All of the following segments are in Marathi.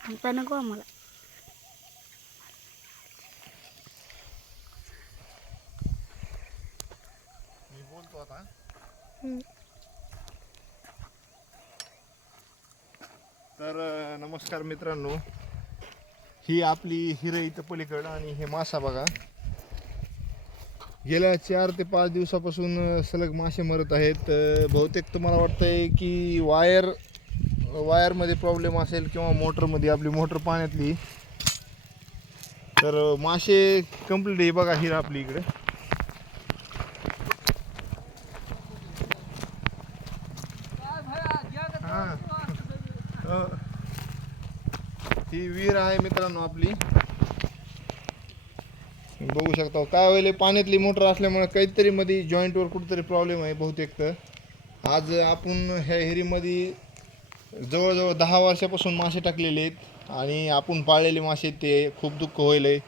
आमचा नको आम्हाला. मी बोलतो आता. तर नमस्कार मित्रांनो, ही आपली हिरे इथं पलीकडं आणि हे मासा बघा. गेल्या 4 ते 5 दिवसापासून सलग मासे मरत आहेत. बहुतेक तुम्हाला वाटतंय की वायरमध्ये प्रॉब्लेम असेल किंवा मोटरमध्ये, आपली मोटर पाण्यातली. तर मासे कंप्लीट आहे बघा हिरा आपली इकडे. ही विहीर आहे मित्रांनो आपली, बघू शकता. काय होईल, पाण्यातली मोटर असल्यामुळे काहीतरी मध्ये जॉईंटवर कुठेतरी प्रॉब्लेम आहे बहुतेक. तर आज आपण ह्या हिरीमध्ये जवळजवळ 10 वर्षापासून मासे टाकलेले आहेत आणि आपण पाळलेले मासे. ते खूप दुःख होईल आहे.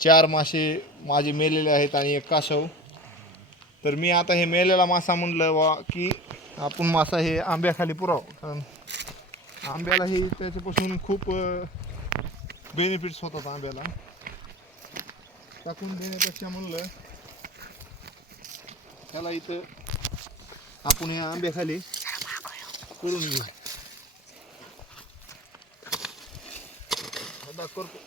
4 मासे माझे मेलेले आहेत आणि 1 कासव. तर मी आता हे मेलेला मासा म्हणलं वा की आपण मासा हे आंब्याखाली पुरावं, कारण आंब्यालाही त्याच्यापासून खूप बेनिफिट्स होतात. आंब्याला टाकून देण्यापेक्षा म्हणलं त्याला इथं आपण या आंब्याखाली करून घेऊ. आता करतो.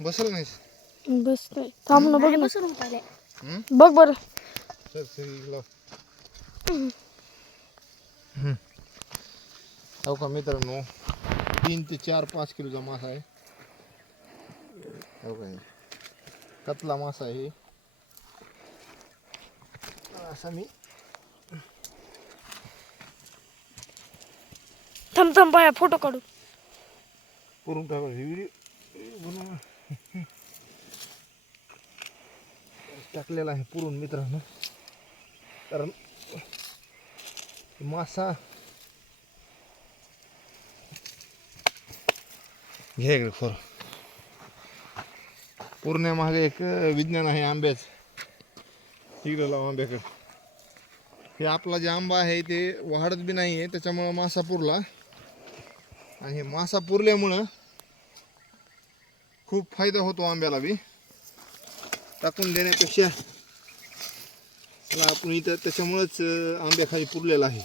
बसल नाहीस? बसतोय. थांब ना, बघ ना. बसून उठाले. बघ बरं. सर सर हो का मित्रांनो, 3 ते 4-5 किलोचा मासा आहे. हो का, कतला मासा आहे असा. मी थांब बाया, फोटो काढू. करून टाकलेला आहे पुरून मित्रांनो. कारण मासा घे खोर. पुरण्यामागे एक विज्ञान आहे आंब्याच. तिकडे लाव आंब्याकडे. हे आपला जे आंबा आहे ते वाढत बी नाही आहे, त्याच्यामुळं मासा पुरला. आणि हे मासा पुरल्यामुळं खूप फायदा होतो आंब्याला बी. टाकून देण्यापेक्षा आपण इथं त्याच्यामुळंच आंब्याखाली पुरलेला आहे.